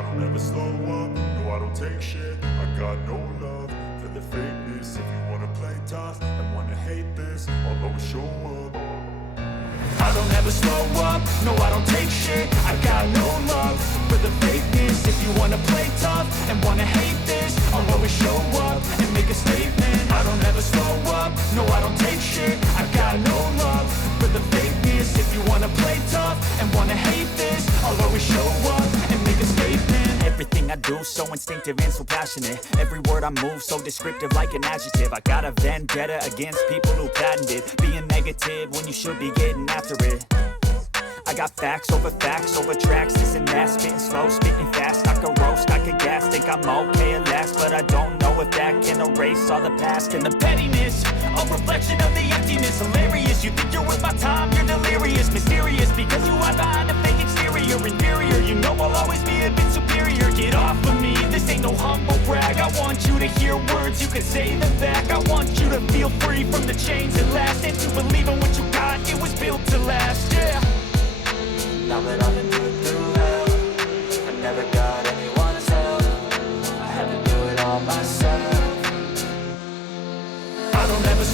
I don't ever slow up, no I don't take shit. I got no love for the fakeness. If you wanna play tough and wanna hate this, I'll always show up. I don't ever slow up, no I don't take shit. I got no love for the fakeness. If you wanna play tough and wanna hate this, I'll always show up and make a statement. I don't ever slow up, no I don't take shit. I got no love for the fakeness. If you wanna play tough and wanna hate this, I'll always show up and make a statement. Everything I do so instinctive and so passionate. Every word I move so descriptive like an adjective. I got a vendetta against people who patented being negative when you should be getting after it. I got facts over tracks. This and that, spitting slow, spitting fast. I could roast, I could gas, think I'm okay at last, but I don't know if that can erase all the past. And the pettiness, a reflection of the emptiness. Hilarious, you think you're worth my time, you're delirious. Mysterious, because you hide behind a fake exterior. Inferior, you know I'll always be a bit superior. Get off of me, this ain't no humble brag. I want you to hear words, you can say them back. I want you to feel free from the chains that last, and to believe in what you got, it was built to last, yeah. Now that I've been through hell, I never got anyone's help. I had to do it all myself. I don't ever